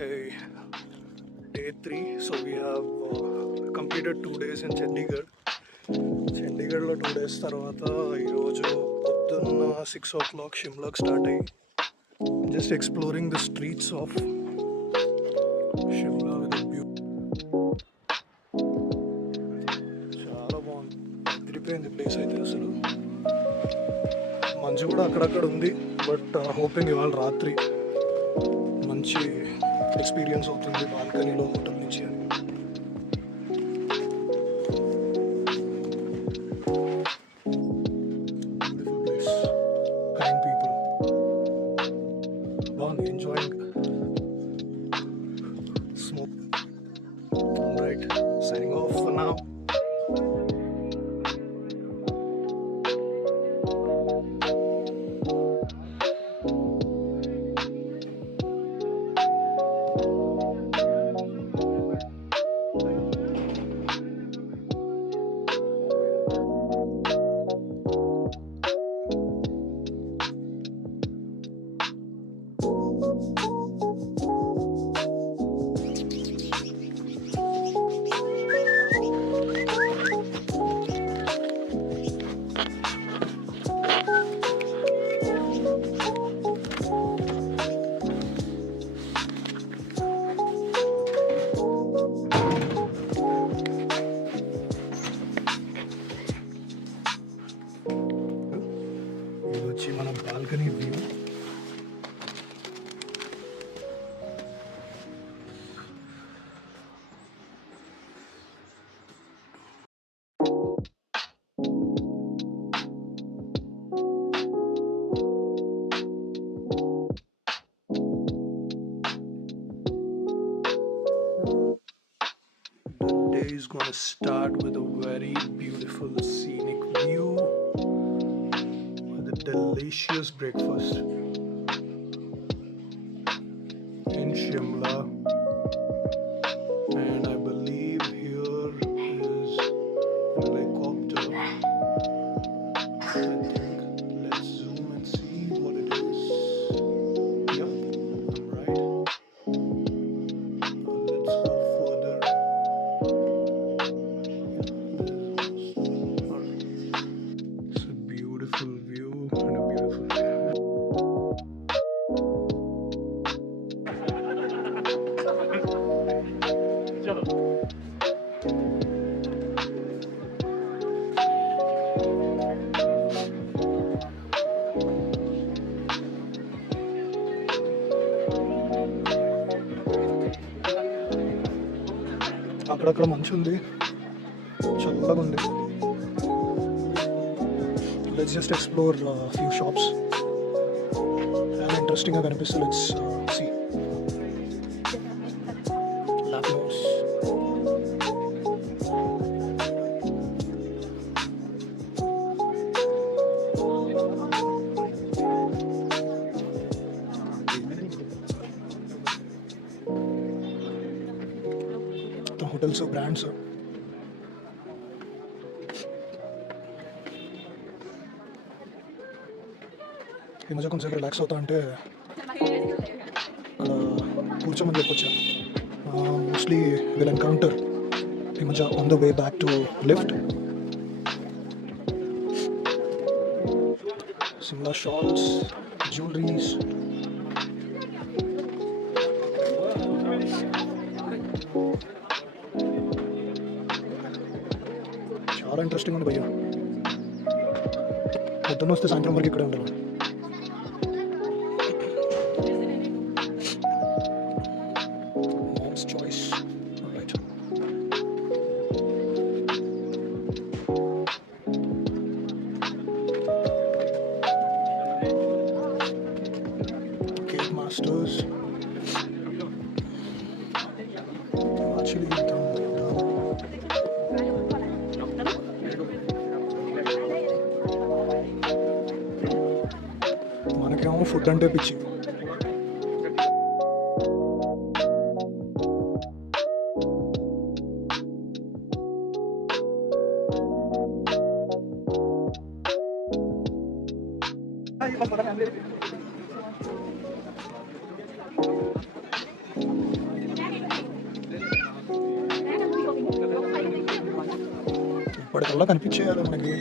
Hey, day 3. So we have completed 2 days in Chandigarh. చండీగఢ్లో 2 days తర్వాత ఈరోజు పొద్దున్న 6 o'clock షిమ్లాకి స్టార్ట్ అయ్యి just exploring the streets of Shimla with view. చాలా బాగుంది, తిరిగిపోయింది ప్లేస్ అయితే అసలు. మంచు కూడా అక్కడక్కడ ఉంది, బట్ హోపింగ్ ఇవాళ రాత్రి మంచి ఎక్స్పీరియన్స్ అవుతుంది బాల్కనీలో హోటల్ నుంచి అని. బ్యూటిఫుల్ ప్లేస్, కైండ్ పీపుల్, బాగుంది, enjoying smoke. Right, signing off for now. ఇది వచ్చి మన balcony view. The day is gonna start with a very beautiful scenic view with a delicious breakfast in Shimla. And I believe here is an helicopter. I think let's zoom and see what it is. Yep, I'm right. Let's go further. Alright. It's a beautiful view and a beautiful day. అక్కడక్కడ మంచి ఉంది, చల్లగా ఉంది. Let's just explore few shops. చాలా ఇంట్రెస్టింగ్గా కనిపిస్తుంది. Let's see. Lapinoz, hotels, brands. ఈ మధ్య కొంచెం రిలాక్స్ అవుతా అంటే ఇక్కడ కూర్చోమని చెప్పొచ్చా. మోస్ట్లీ విల్ ఎన్కౌంటర్ ఈ మధ్య on the way back to lift. Shimla shawls, jewelleries. చాలా ఇంట్రెస్టింగ్ ఉంది భయ్య. పొద్దున్న వస్తే సాయంత్రం వరకు ఇక్కడే ఉండాలి. Mom's choice. All right. Cake Masters. Actually, మనకేమో ఫుడ్ అంటే పిచ్చి. ఇప్పటికల్లా కనిపించేయాలి మనకి.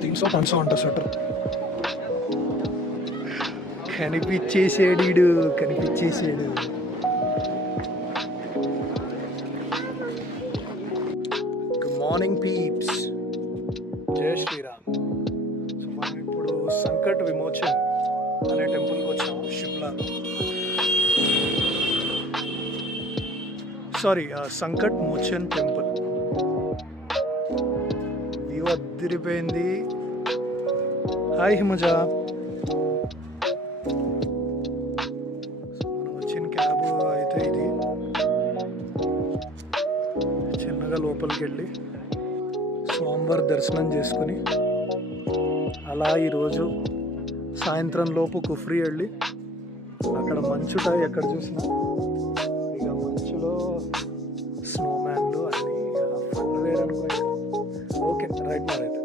తీన్సో పంచో అంట స్వెటర్. కనిపించేసాడు. గుడ్ మార్నింగ్ పీప్స్, జై శ్రీరామ్. సో మనం ఇప్పుడు సంకట్ విమోచన్ అనే టెంపుల్కి వచ్చాము షిమ్లాలో. Sorry, Sankat Mochan temple. View అదిరిపోయింది. హాయ్ హిమజ. మనం వచ్చిన క్యాబ్ అయితే ఇది. చిన్నగా లోపలికి వెళ్ళి స్వామివారి దర్శనం చేసుకుని అలా ఈరోజు సాయంత్రం లోపు కుఫ్రీ వెళ్ళి అక్కడ మంచుట ఎక్కడ చూసినా ఇక మంచులో స్నోమ్యాన్లు అన్నీ ఫన్ వేరనుకోండి. ఓకే, రైట్ నా రైట్.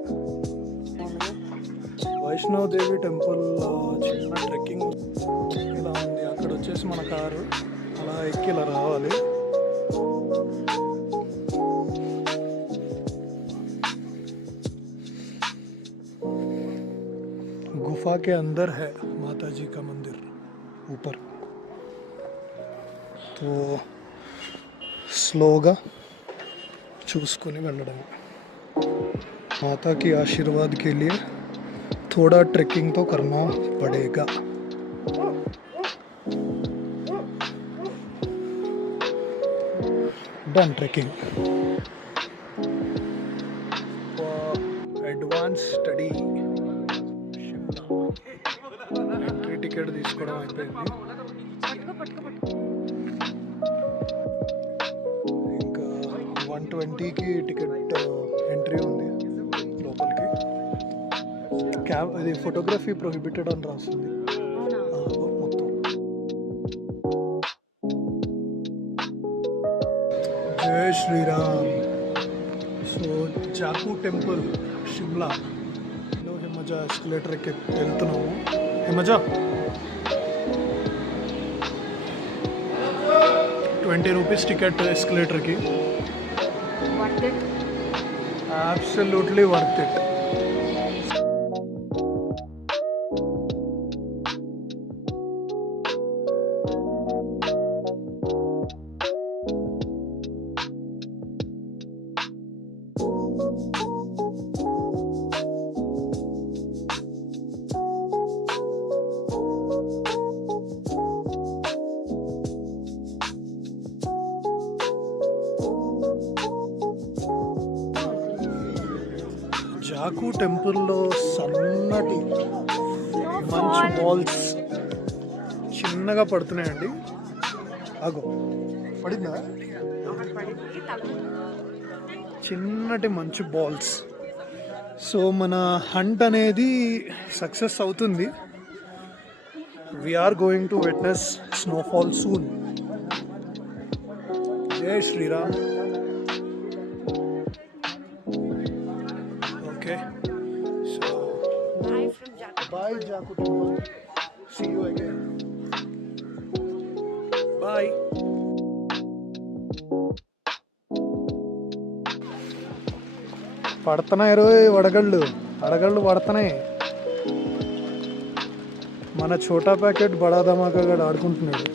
వైష్ణవదేవి టెంపుల్ చిన్న ట్రెక్కింగ్ ఇలా ఉంది. అక్కడ వచ్చేసి మన కారు అలా ఎక్కి ఇలా రావాలి. गुफा के अंदर है माता जी का मंदिर ऊपर. तो स्लोगा చూసుకొని వెళ్ళడం. माता की आशीर्वाद के लिए थोड़ा ट्रैकिंग तो करना पड़ेगा. Done tracking. Advance study entry ticket తీసుకోవడం అయిపోయింది. ఇంకా 120కి టికెట్ ఎంట్రీ ఉంది లోపలికి. క్యాబ్ ఇది ఫోటోగ్రఫీ ప్రొహిబిటెడ్ అని రాస్తుంది మొత్తం. Jai Shriram. So Jakhu temple Shimla. Himaja escalator ఎక్కి వెళ్తున్నాము. హిమజ 20 రూపీస్ టికెట్ ఎస్కలేటర్కి. Absolutely worth it. జాకు టెంపుల్లో సన్నటి మంచు బాల్స్ చిన్నగా పడుతున్నాయండి. ఆగో, పడిందా? చిన్నటి మంచు బాల్స్. సో మన హంట్ అనేది సక్సెస్ అవుతుంది. We are going to witness snowfall soon. జై Shriram. Okay, so bye Jaku Temple. See you again. Bye. పడుతున్నాయి రోయ్ అడగళ్ళు పడుతున్నాయి. మన చోటా ప్యాకెట్ బడా ధమాకా గడు ఆడుకుంటున్నాడు.